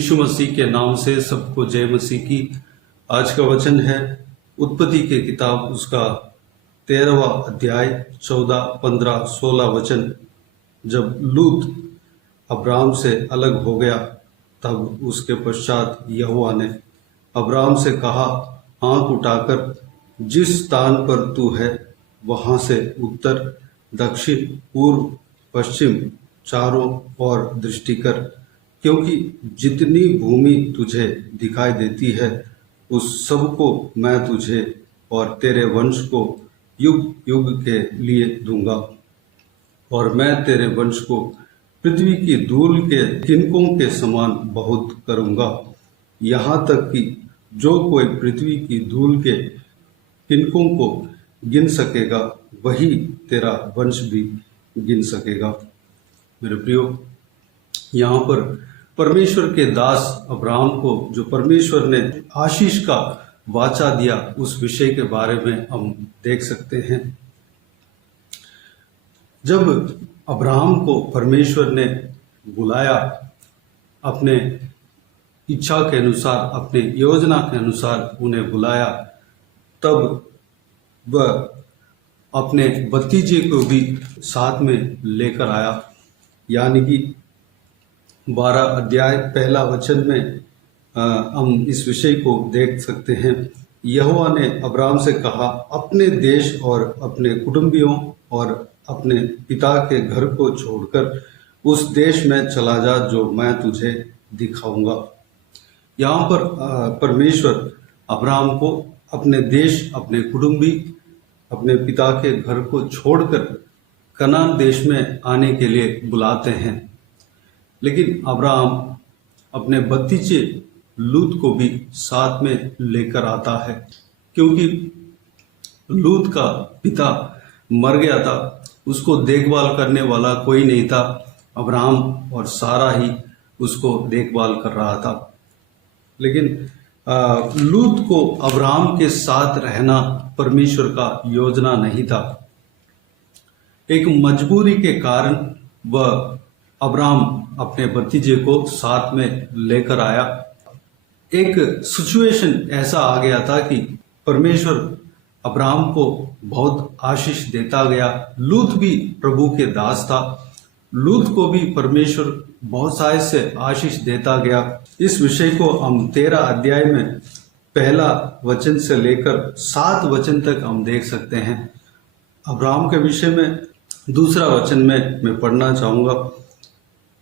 यीशु मसीह के नाम से सबको जय मसीह की। आज का वचन है उत्पत्ति के किताब उसका 13वां अध्याय 14, 15, 16 वचन। जब लूत अब्राम से अलग हो गया तब उसके पश्चात यहोवा ने अब्राम से कहा, आंख उठाकर जिस स्थान पर तू है वहां से उत्तर, दक्षिण, पूर्व, पश्चिम चारों ओर दृष्टि कर, क्योंकि जितनी भूमि तुझे दिखाई देती है उस सब को मैं तुझे और तेरे वंश को युग युग के लिए दूंगा, और मैं तेरे वंश को पृथ्वी की धूल के तिनकों के समान बहुत करूंगा, यहाँ तक कि जो कोई पृथ्वी की धूल के तिनकों को गिन सकेगा वही तेरा वंश भी गिन सकेगा। मेरे प्रियो, यहाँ पर परमेश्वर के दास अब्राहम को जो परमेश्वर ने आशीष का वाचा दिया उस विषय के बारे में हम देख सकते हैं। जब अब्राहम को परमेश्वर ने बुलाया, अपने इच्छा के अनुसार, अपने योजना के अनुसार उन्हें बुलाया, तब वह अपने भतीजे को भी साथ में लेकर आया। यानी कि 12 अध्याय पहला वचन में हम इस विषय को देख सकते हैं। यहोवा ने अब्राहम से कहा, अपने देश और अपने कुटुंबियों और अपने पिता के घर को छोड़कर उस देश में चला जा जो मैं तुझे दिखाऊंगा। यहाँ पर परमेश्वर अब्राहम को अपने देश, अपने कुटुंबी, अपने पिता के घर को छोड़कर कनान देश में आने के लिए बुलाते हैं। लेकिन अब्राहम अपने भतीजे लूत को भी साथ में लेकर आता है, क्योंकि लूत का पिता मर गया था, उसको देखभाल करने वाला कोई नहीं था। अब्राहम और सारा ही उसको देखभाल कर रहा था। लेकिन लूत को अब्राहम के साथ रहना परमेश्वर का योजना नहीं था। एक मजबूरी के कारण वह अब्राहम अपने भतीजे को साथ में लेकर आया। एक सिचुएशन ऐसा आ गया था कि परमेश्वर अब्राहम को बहुत आशीष देता गया। लूत भी प्रभु के दास था, लूत को भी परमेश्वर बहुत सारे से आशीष देता गया। इस विषय को हम 13 अध्याय में पहला वचन से लेकर 7 वचन तक हम देख सकते हैं। अब्राहम के विषय में दूसरा वचन में मैं पढ़ना चाहूंगा।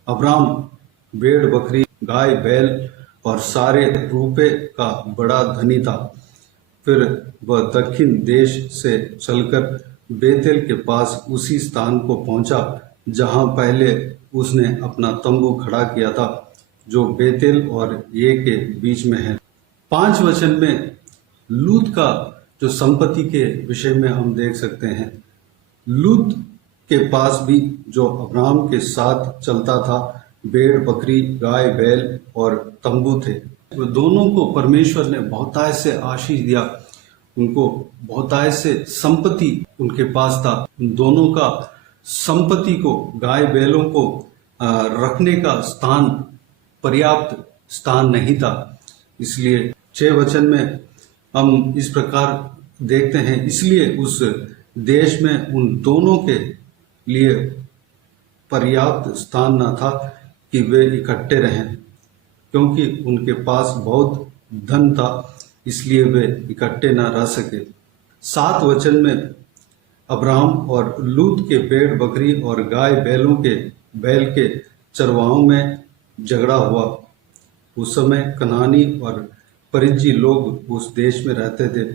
अब्राहम भेड़ बकरी, गाय बैल और सारे रुपए का बड़ा धनी था। फिर वह दक्षिण देश से चलकर बेतेल के पास उसी स्थान को पहुंचा जहां पहले उसने अपना तंबू खड़ा किया था, जो बेतेल और ये के बीच में है। 5 वचन में लूत का जो संपत्ति के विषय में हम देख सकते हैं। लूत के पास भी जो अब्राहम के साथ चलता था, भेड़ बकरी, गाय बैल और तंबू थे। वो दोनों को परमेश्वर ने बहुतायत से आशीष दिया, उनको बहुतायत से संपत्ति उनके पास था। उन दोनों का संपत्ति को, गाय बैलों को रखने का स्थान, पर्याप्त स्थान नहीं था। इसलिए 6 वचन में हम इस प्रकार देखते हैं, इसलिए उस देश में उन दोनों के लिए पर्याप्त स्थान न था कि वे इकट्ठे रहें, क्योंकि उनके पास बहुत धन था, इसलिए वे इकट्ठे न रह सके। 7 वचन में अब्राहम और लूत के भेड़ बकरी और गाय बैल के चरवाहों में झगड़ा हुआ। उस समय कनानी और परिज्जी लोग उस देश में रहते थे।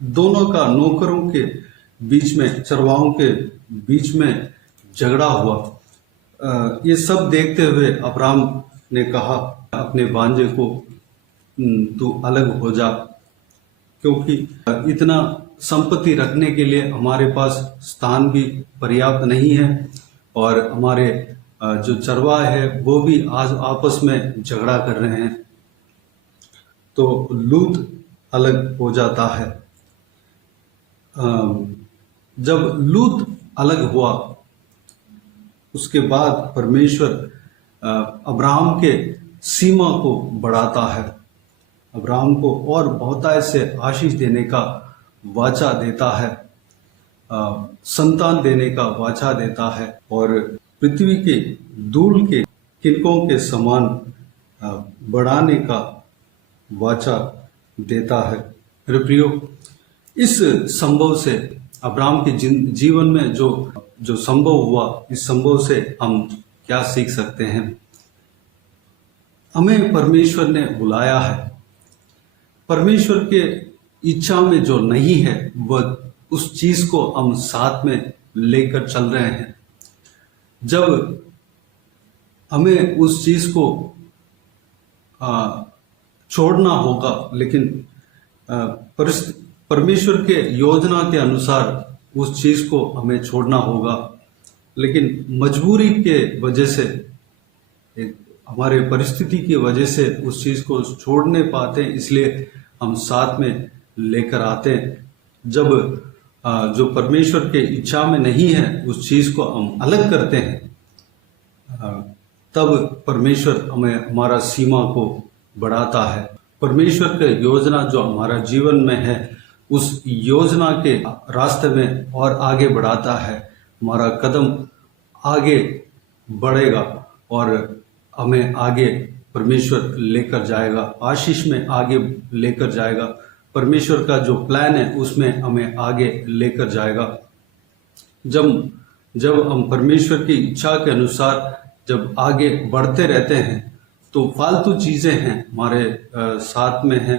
दोनों का नौकरों के बीच में, चरवाहों के बीच में झगड़ा हुआ। ये सब देखते हुए अब्राहम ने कहा अपने भांजे को, तू अलग हो जा, क्योंकि इतना संपत्ति रखने के लिए हमारे पास स्थान भी पर्याप्त नहीं है, और हमारे जो चरवाहे हैं वो भी आज आपस में झगड़ा कर रहे हैं। तो लूत अलग हो जाता है। जब लूत अलग हुआ उसके बाद परमेश्वर अब्राहम के सीमा को बढ़ाता है, अब्राहम को और बहुतायत से आशीष देने का वाचा देता है, संतान देने का वाचा देता है और पृथ्वी के धूल के किनकों के समान बढ़ाने का वाचा देता है। मेरे प्रियो, इस संभव से अब्राहम के जीवन में जो संभव हुआ, इस संभव से हम क्या सीख सकते हैं? हमें परमेश्वर ने बुलाया है। परमेश्वर के इच्छा में जो नहीं है वह उस चीज को हम साथ में लेकर चल रहे हैं। जब हमें उस चीज को छोड़ना होगा, लेकिन परमेश्वर के योजना के अनुसार उस चीज को हमें छोड़ना होगा, लेकिन मजबूरी के वजह से, हमारे परिस्थिति की वजह से उस चीज को छोड़ नहीं पाते, इसलिए हम साथ में लेकर आते हैं। जब जो परमेश्वर के इच्छा में नहीं है उस चीज को हम अलग करते हैं, तब परमेश्वर हमें हमारा सीमा को बढ़ाता है। परमेश्वर के योजना जो हमारा जीवन में है उस योजना के रास्ते में और आगे बढ़ाता है। हमारा कदम आगे बढ़ेगा और हमें आगे परमेश्वर लेकर जाएगा, आशीष में आगे लेकर जाएगा। परमेश्वर का जो प्लान है उसमें हमें आगे लेकर जाएगा। जब हम परमेश्वर की इच्छा के अनुसार जब आगे बढ़ते रहते हैं तो फालतू चीजें हैं हमारे साथ में हैं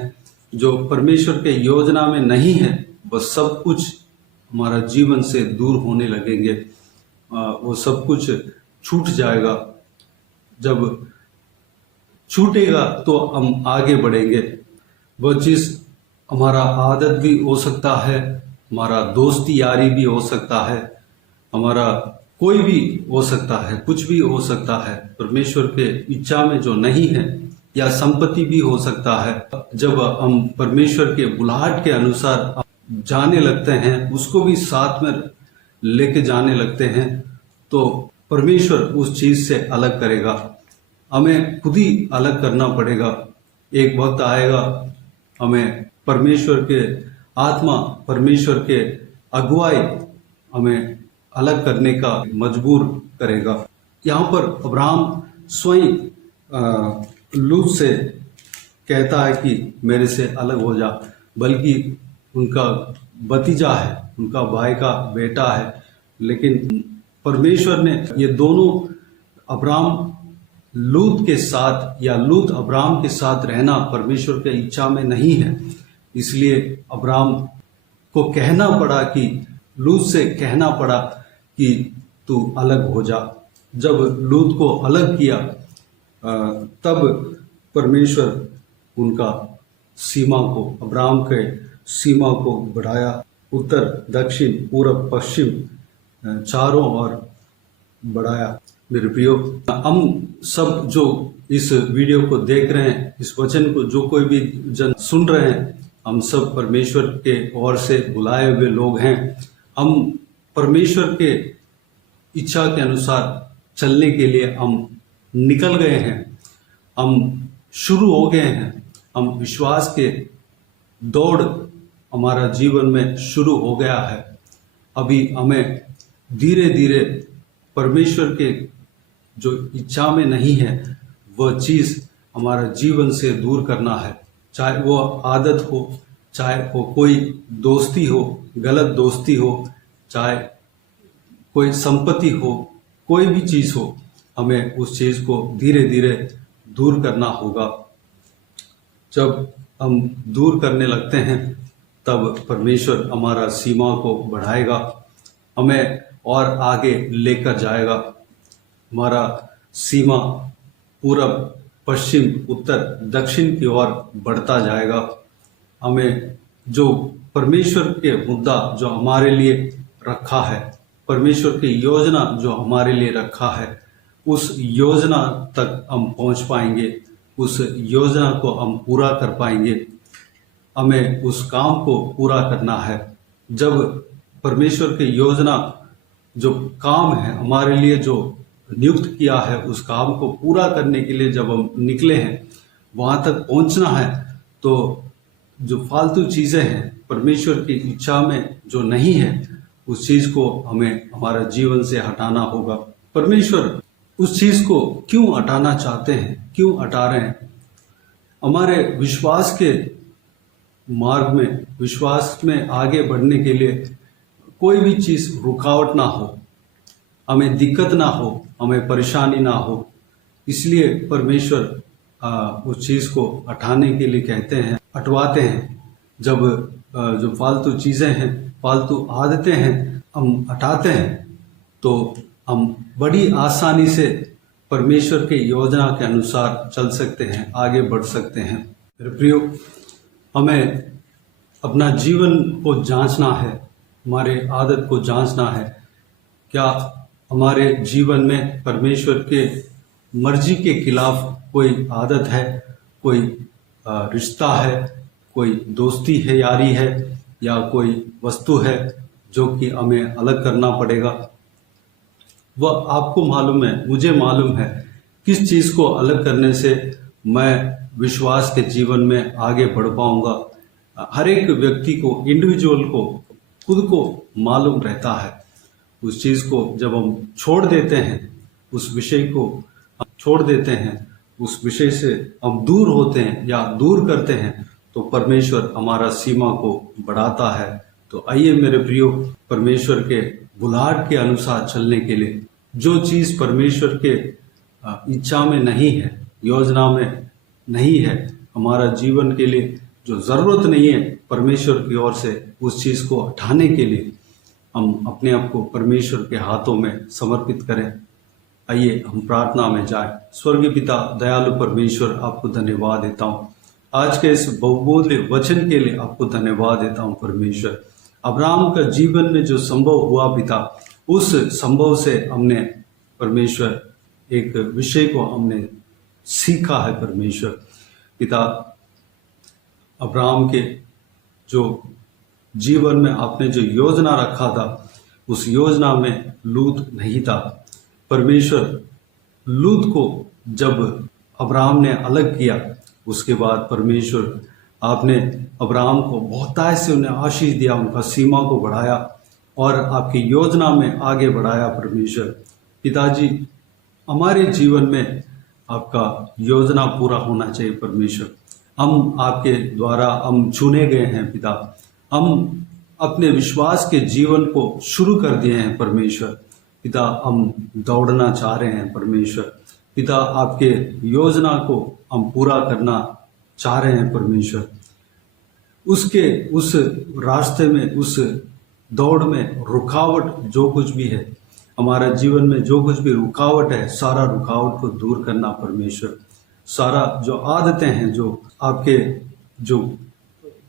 जो परमेश्वर के योजना में नहीं है, बस सब कुछ हमारा जीवन से दूर होने लगेंगे, वो सब कुछ छूट जाएगा। जब छूटेगा तो हम आगे बढ़ेंगे। वो चीज हमारा आदत भी हो सकता है, हमारा दोस्ती यारी भी हो सकता है, हमारा कोई भी हो सकता है, कुछ भी हो सकता है परमेश्वर के इच्छा में जो नहीं है, या संपत्ति भी हो सकता है। जब हम परमेश्वर के बुलाहट के अनुसार जाने लगते हैं, उसको भी साथ में लेके जाने लगते हैं, तो परमेश्वर उस चीज से अलग करेगा। हमें खुद ही अलग करना पड़ेगा। एक वक्त आएगा हमें परमेश्वर के आत्मा, परमेश्वर के अगुवाई हमें अलग करने का मजबूर करेगा। यहाँ पर अब्राहम स्वयं लूत से कहता है कि मेरे से अलग हो जा, बल्कि उनका भतीजा है, उनका भाई का बेटा है, लेकिन परमेश्वर ने ये दोनों अब्राहम लूत के साथ या लूत अब्राहम के साथ रहना परमेश्वर के इच्छा में नहीं है, इसलिए अब्राहम को कहना पड़ा कि लूत से कहना पड़ा कि तू अलग हो जा। जब लूत को अलग किया तब परमेश्वर उनका सीमा को, अब्राहम के सीमा को बढ़ाया। उत्तर, दक्षिण, पूरब, पश्चिम चारों ओर बढ़ाया। मेरे प्रियो, हम सब जो इस वीडियो को देख रहे हैं, इस वचन को जो कोई भी जन सुन रहे हैं, हम सब परमेश्वर के ओर से बुलाए हुए लोग हैं। हम परमेश्वर के इच्छा के अनुसार चलने के लिए हम निकल गए हैं, हम शुरू हो गए हैं। हम विश्वास के दौड़ हमारा जीवन में शुरू हो गया है। अभी हमें धीरे धीरे परमेश्वर के जो इच्छा में नहीं है वह चीज हमारा जीवन से दूर करना है। चाहे वो आदत हो, चाहे वो कोई दोस्ती हो, गलत दोस्ती हो, चाहे कोई संपत्ति हो, कोई भी चीज हो, हमें उस चीज को धीरे धीरे दूर करना होगा। जब हम दूर करने लगते हैं तब परमेश्वर हमारा सीमा को बढ़ाएगा, हमें और आगे लेकर जाएगा। हमारा सीमा पूरब, पश्चिम, उत्तर, दक्षिण की ओर बढ़ता जाएगा। हमें जो परमेश्वर के मुद्दा जो हमारे लिए रखा है, परमेश्वर की योजना जो हमारे लिए रखा है, उस योजना तक हम पहुंच पाएंगे, उस योजना को हम पूरा कर पाएंगे। हमें उस काम को पूरा करना है। जब परमेश्वर की योजना जो काम है हमारे लिए, जो नियुक्त किया है उस काम को पूरा करने के लिए जब हम निकले हैं, वहां तक पहुंचना है, तो जो फालतू चीजें हैं, परमेश्वर की इच्छा में जो नहीं है, उस चीज को हमें हमारा जीवन से हटाना होगा। परमेश्वर उस चीज को क्यों हटाना चाहते हैं, क्यों हटा रहे हैं? हमारे विश्वास के मार्ग में, विश्वास में आगे बढ़ने के लिए कोई भी चीज रुकावट ना हो, हमें दिक्कत ना हो, हमें परेशानी ना हो, इसलिए परमेश्वर उस चीज को हटाने के लिए कहते हैं, हटवाते हैं। जब जो फालतू चीजें हैं, फालतू आदतें हैं, हम हटाते हैं, तो हम बड़ी आसानी से परमेश्वर के योजना के अनुसार चल सकते हैं, आगे बढ़ सकते हैं। मेरे प्रियो, हमें अपना जीवन को जांचना है, हमारे आदत को जांचना है। क्या हमारे जीवन में परमेश्वर के मर्जी के खिलाफ कोई आदत है, कोई रिश्ता है, कोई दोस्ती है, यारी है, या कोई वस्तु है जो कि हमें अलग करना पड़ेगा? वह आपको मालूम है, मुझे मालूम है, किस चीज को अलग करने से मैं विश्वास के जीवन में आगे बढ़ पाऊंगा। हर एक व्यक्ति को, इंडिविजुअल को, खुद को मालूम रहता है। उस चीज को जब हम छोड़ देते हैं, उस विषय को हम छोड़ देते हैं, उस विषय से हम दूर होते हैं या दूर करते हैं, तो परमेश्वर हमारा सीमा को बढ़ाता है। तो आइए मेरे प्रियो, परमेश्वर के बुलाहट के अनुसार चलने के लिए, जो चीज परमेश्वर के इच्छा में नहीं है, योजना में नहीं है, हमारा जीवन के लिए जो जरूरत नहीं है परमेश्वर की ओर से, उस चीज को हटाने के लिए हम अपने आप को परमेश्वर के हाथों में समर्पित करें। आइए हम प्रार्थना में जाएं। स्वर्गीय पिता, दयालु परमेश्वर, आपको धन्यवाद देता हूँ आज के इस बहुमूल्य वचन के लिए। आपको धन्यवाद देता हूँ परमेश्वर। अब्राहम का जीवन में जो संभव हुआ पिता, उस संभव से हमने परमेश्वर एक विषय को हमने सीखा है परमेश्वर पिता। अब्राहम के जो जीवन में आपने जो योजना रखा था, उस योजना में लूत नहीं था। परमेश्वर लूत को जब अब्राहम ने अलग किया, उसके बाद परमेश्वर आपने अब्राहम को बहुतायत से उन्हें आशीष दिया, उनका सीमा को बढ़ाया और आपकी योजना में आगे बढ़ाया परमेश्वर। पिताजी, हमारे जीवन में आपका योजना पूरा होना चाहिए परमेश्वर। हम आपके द्वारा हम चुने गए हैं पिता। हम अपने विश्वास के जीवन को शुरू कर दिए हैं परमेश्वर पिता। हम दौड़ना चाह रहे हैं परमेश्वर पिता। आपके योजना को हम पूरा करना चाह रहे हैं परमेश्वर। उस रास्ते में, उस दौड़ में रुकावट जो कुछ भी है, हमारा जीवन में जो कुछ भी रुकावट है, सारा रुकावट को दूर करना परमेश्वर। सारा जो आदतें हैं, जो आपके जो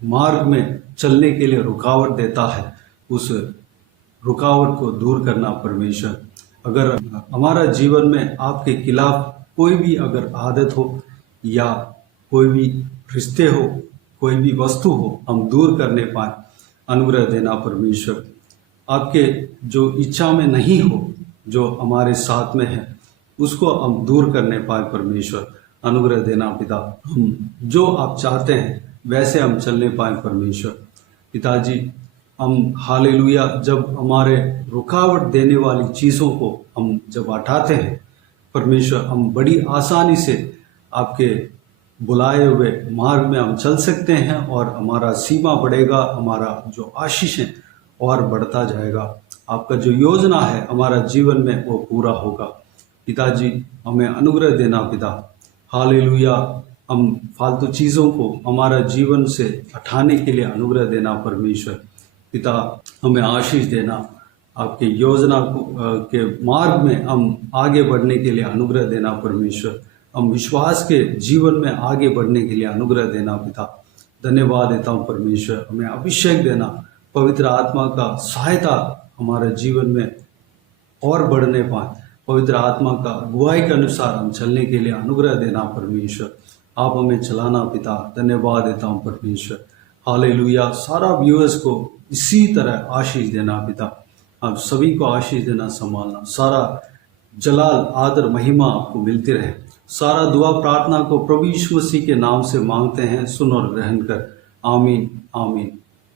मार्ग में चलने के लिए रुकावट देता है, उस रुकावट को दूर करना परमेश्वर। अगर हमारा जीवन में आपके खिलाफ कोई भी अगर आदत हो या कोई भी रिश्ते हो, कोई भी वस्तु हो, हम दूर करने पाए, अनुग्रह देना परमेश्वर। आपके जो इच्छा में नहीं हो, जो हमारे साथ में है, उसको हम दूर करने पाए परमेश्वर, अनुग्रह देना पिता। हम जो आप चाहते हैं वैसे हम चलने पाए परमेश्वर पिताजी। हम हालेलुया, जब हमारे रुकावट देने वाली चीज़ों को हम जब हटाते हैं परमेश्वर, हम बड़ी आसानी से आपके बुलाए हुए मार्ग में हम चल सकते हैं और हमारा सीमा बढ़ेगा, हमारा जो आशीष है और बढ़ता जाएगा। आपका जो योजना है हमारा जीवन में वो पूरा होगा पिताजी। हमें अनुग्रह देना पिता। हालेलुया, हम फालतू चीज़ों को हमारा जीवन से हटाने के लिए अनुग्रह देना परमेश्वर पिता। हमें आशीष देना, आपके योजना को के मार्ग में हम आगे बढ़ने के लिए अनुग्रह देना परमेश्वर। हम विश्वास के जीवन में आगे बढ़ने के लिए अनुग्रह देना पिता। धन्यवाद देता हूँ परमेश्वर। हमें अभिषेक देना, पवित्र आत्मा का सहायता हमारे जीवन में और बढ़ने पाए, पवित्र आत्मा का अगुवाई के अनुसार हम चलने के लिए अनुग्रह देना परमेश्वर। आप हमें चलाना पिता। धन्यवाद देता हूँ परमेश्वर। हालेलुया, सारा व्यूअर्स को इसी तरह आशीष देना पिता। आप सभी को आशीष देना, संभालना। सारा जलाल, आदर, महिमा आपको मिलती रहे। सारा दुआ प्रार्थना को प्रभु यीशु मसीह के नाम से मांगते हैं, सुन और ग्रहण कर। आमीन आमीन।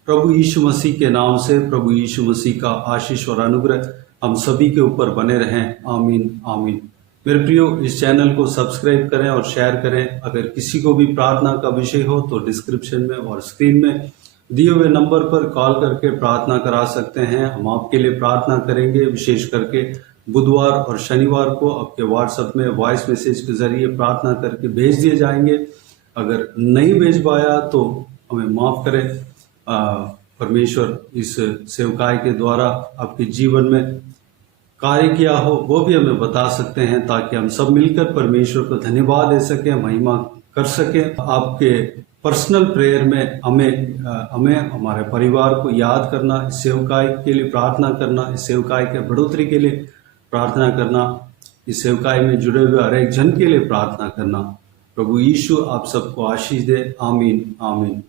प्रभु यीशु मसीह के नाम से प्रभु यीशु मसीह का आशीष और अनुग्रह हम सभी के ऊपर बने रहें। आमीन आमीन। मेरे प्रियो, इस चैनल को सब्सक्राइब करें और शेयर करें। अगर किसी को भी प्रार्थना का विषय हो तो डिस्क्रिप्शन में और स्क्रीन में दिए हुए नंबर पर कॉल करके प्रार्थना करा सकते हैं। हम आपके लिए प्रार्थना करेंगे। विशेष करके बुधवार और शनिवार को आपके व्हाट्सएप में वॉइस मैसेज के जरिए प्रार्थना करके भेज दिए जाएंगे। अगर नहीं भेज पाया तो हमें माफ करें। परमेश्वर इस सेवकाई के द्वारा आपके जीवन में कार्य किया हो वो भी हमें बता सकते हैं, ताकि हम सब मिलकर परमेश्वर को धन्यवाद दे सकें, महिमा कर सकें। आपके पर्सनल प्रेयर में हमें हमारे परिवार को याद करना, इस सेवकाई के लिए प्रार्थना करना, इस सेवकाई के बढ़ोतरी के लिए प्रार्थना करना, इस सेवकाई में जुड़े हुए हर एक जन के लिए प्रार्थना करना। प्रभु यीशु आप सबको आशीष दे। आमीन आमीन।